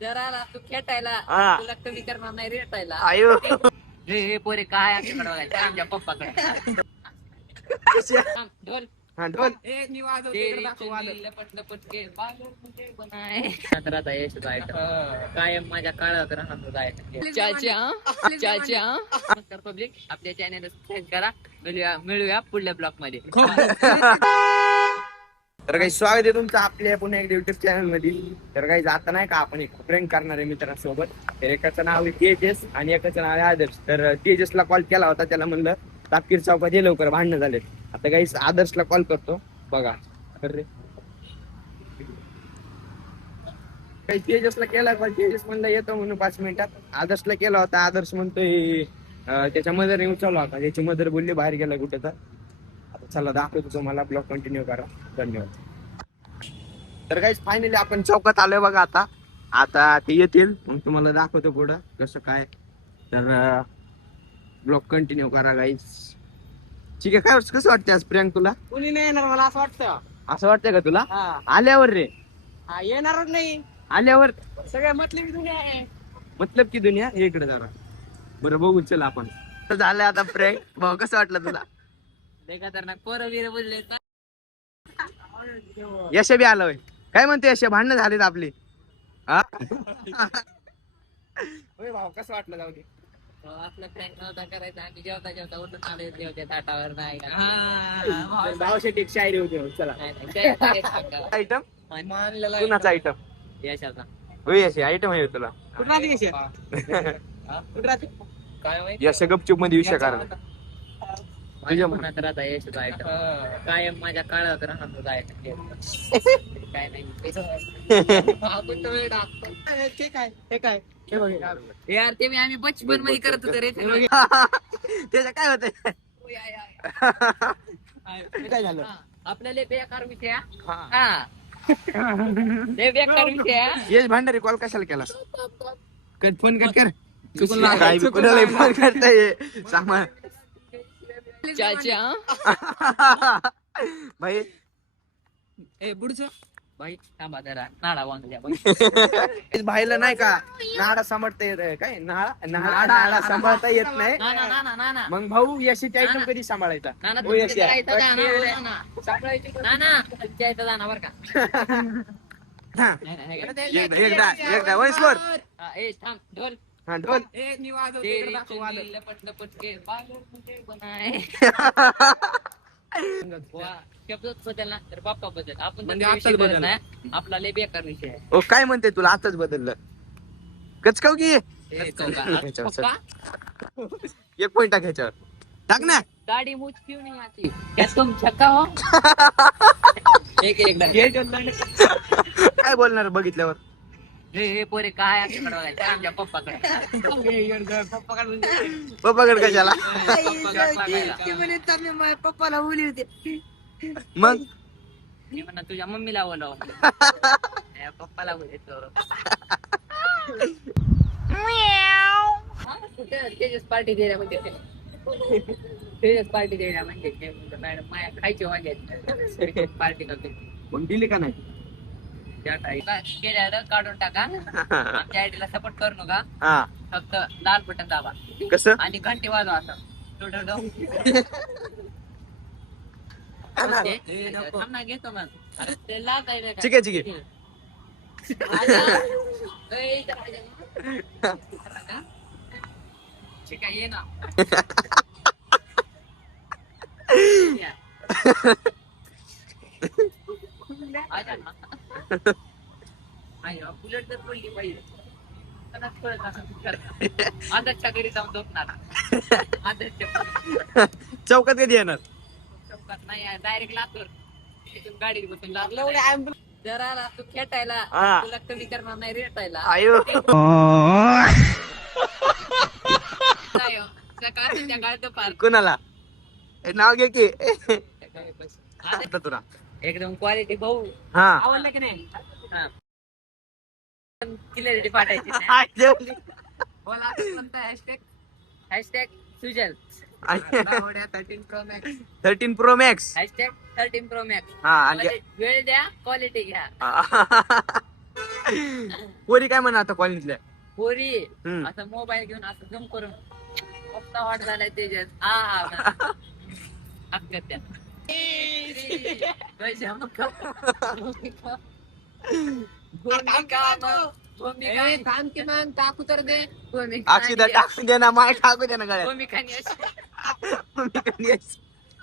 जरा आला तू खेटायला हा. तुला कमी करणार नाही रेटायला आयो रे पोरे काय आमच्याकडे बघायचं आमच्या पप्पाकडे ढोल हा ढोल कायम माझ्या काळात राहणार पब्लिक आपल्या चॅनल सबस्क्राईब करा. मिळूया पुढल्या ब्लॉक मध्ये. तर काही स्वागत आहे तुमचं आपल्या पुन्हा एक युट्यूब चॅनल मध्ये. तर काही जाता नाही का आपण एक प्रँक करणार आहे मित्रांसोबत. तर एकाचं नाव आहे तेजस आणि एकाचं नाव आहे आदर्श. तर तेजसला कॉल केला होता, त्याला म्हणलं तापकीर चौकात ये लवकर भांडणं झालेत. आता काही आदर्शला कॉल करतो बघा. अरे काही तेजसला केला कॉल, तेजस म्हणलं येतो म्हणून 5 मिनिटात. आदर्शला केला होता, आदर्श म्हणतोय त्याच्या मदरने उचलला होता. त्याची मदर बोलली बाहेर गेला कुठे. तर आता चला दाखवतो तुम्हाला, ब्लॉग कंटिन्यू करा. धन्यवाद. तर काहीच फायनली आपण चौकात आलोय बघा. आता ते येतील मग तुम्हाला दाखवतो पुढं कसं काय. तर ब्लॉग कंटिन्यू करा गाईस. ठीक आहे. काय कसं वाटतं आज प्रियांक तुला? कुणी नाही येणार मला असं वाटतं. असं वाटतंय का तुला? हा आल्यावर रे, येणारच नाही. आल्यावर सगळ्या मतलबी दुनिया आहे. मतलब की दुनिया हे इकडे जरा. बरं बघू चल आपण. तर झालं आता प्रियांक भाऊ, कसं वाटलं तुला? खतरनाक पोरं बिरं बोलले यश बी आलोय. काय म्हणते यश, भांडणं झालीत आपली? हा होय भाऊ, कसं वाटलं? जाऊ दे. आपला प्रँक नव्हता करायचा. आम्ही जेवता जेवता उठून आले जेवते ताटावर नाही भाऊसाठी एक शायरी होती. चला आयटम कुणाचा आयटम? यशाचा होय यश आयटम आहे तुला. कुठं राहते यश? कुठं राहते? काय माहिती यश गपचूप मध्ये विषय कारण माझ्या मनात राहता यशाचा आयटम कायम माझ्या काळात राहणार आयटम काय नाही. ते काय हे काय हे बघ. यार ते मी आम्ही बचपन मध्ये करत होतो रे. त्याचं काय होतंय? काय झालं? आपल्याला बेकार विषय हा. हा लय बेकार विषय यश भांडारी कॉल कशाला केला? फोन कट कर. चुकून काय बी कोणालाही फोन करताय सामान. चाचा भाई ए बुडच भाई थांबा जरा नाडा वांगल्या भाईला नाही का नाडा सांभाळता येत काय? नाडा सांभाळता येत नाही. ना मग भाऊ यशाची आयटम कधी सांभाळायचा? हो, यश या. जाना बर का हा. एकदा वॉइस वर. ए थांब ढोल हा ढोल. लपट के शब्दच बदल ना तर बाप्पा बदल. आपण म्हणजे तर आत्ताच विषय बदल. करत नाही. आपला लय बेकार विषय आहे. ओ काय म्हणते तुला आताच बदललं? गचकाव की ए, चौका. ह्याच्यावर चल. पप्पा, 1 पॉइंट टाक ह्याच्यावर. टाक ना. गाडी मुझ क्यों नहीं आती? क्या तुम छक्का हो? एक एकदा काय बोलणार बघितल्यावर? रे पोरे काय आमच्याकडे बघायचं आमच्या पप्पाकडे. पप्पाकडे कशाला? पप्पाला बोली होती. मग मी म्हणा तुझ्या मम्मीला बोलव. पप्पाला बोलतो. तेजस पार्टी द्यायला म्हणजे तेजस पार्टी द्यायला म्हणजे मॅडम माया खायची वांगे पार्टी करते. मग दिली का नाही? त्या टाईप काढून टाका. आमच्या आयडीला सपोर्ट करू नका. हा फक्त लाल बटन दाबा कसं? आणि घंटे वाजवा असं. थांब ना घेतो मग. अरे ते लाल आहे ना ठीक आहे ठीक आहे. ठीक आहे ये ना. बुलेट तर बोलली पाहिजे. आदर्शच्या घरी जाऊन झोपणार. आदर्शच्या चौकात कधी येणार? चौकात नाही डायरेक्ट लातूर. तिथून गाडी बसून लातूर. एवढे जरा आला तू खेटायला हा. तुला कमी करणार नाही रेटायला. आयो सकाळ संध्याकाळ दुपार. कुणाला? नाव घे की. आता तुला एकदम क्वालिटी भाऊ. हा आवडलं की नाही? क्लिअरिटी पाठायची. बोला हॅशटॅग सुजल 13 Pro Max. Hashtag 13 Pro Max. हा आणि वेळ द्या क्वालिटी घ्या. पोरी काय म्हणा आता कॉलेजला पोरी हम्म. असं मोबाईल घेऊन असं जम करून पप्पा वाट झालाय तेजस हा त्या काम किमान टाकू तर दे अक्षिदा टाकून दे ना माय टाकू दे ना गळ्यात भूमिकाने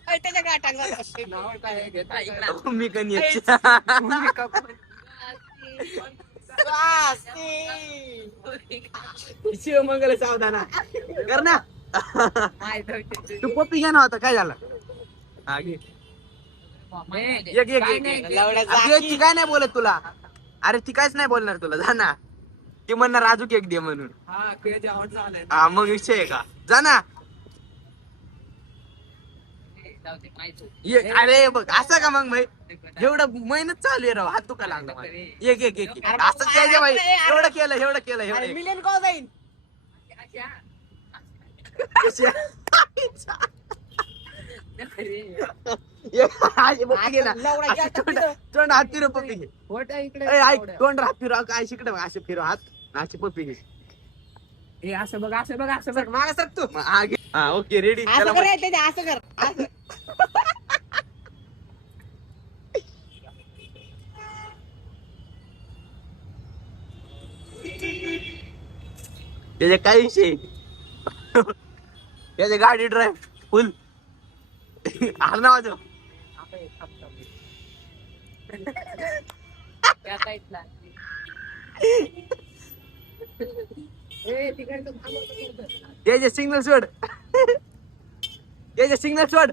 त्याच्या काय टाकला नाव काय घेत इकडं. मी कधी शिवमंगल सावधाना कर ना तू पप्पी घ्या ना होता काय झालं हा, घे. एक एक एक अगं, ती काय नाही बोलत तुला अरे ती कायच नाही बोलणार तुला जा ना ती म्हणणार राजू केक दे म्हणून हा मग विषय आहे का जा ना अरे बघ असं का मग एवढं मेहनत चालू आहे राव हात तुका लागला मला. एक एक एक असं द्यायचं बाई एवढं केलं एवढं मिलियन कॉल जाईल तोंड हात फिरव पप्पी घे ऐक तोंड हात फिरव काय शिकड असे फिरव हात अशी पप्पी घे असं बघ मागा सर तू हा ओके रेडी असं कर असं कर त्याचे काय विषय त्याचे गाडी ड्राईव्ह फुल हार ना वाजव त्याचे सिग्नल सोड त्याचे सिग्नल सोड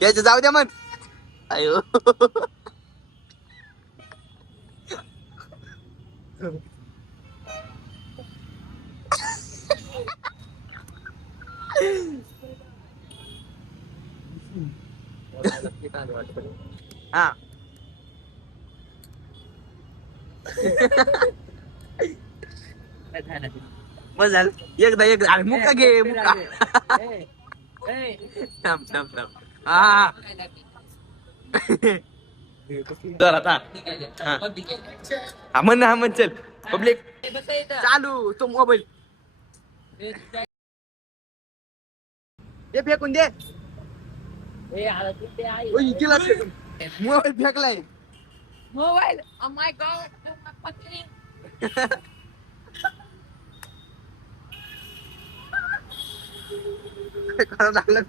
त्याचे जाऊ द्या मग अयो हा बस झालं एकदा अरे मुक्का घे मुक्का थांब थांब थांब हा चल आता हा म्हण चल पब्लिक चालू तो मोबाईल हे फेकून दे तिला मोबाईल फेकलाय मोबाईल माय गॉड करावं लागलं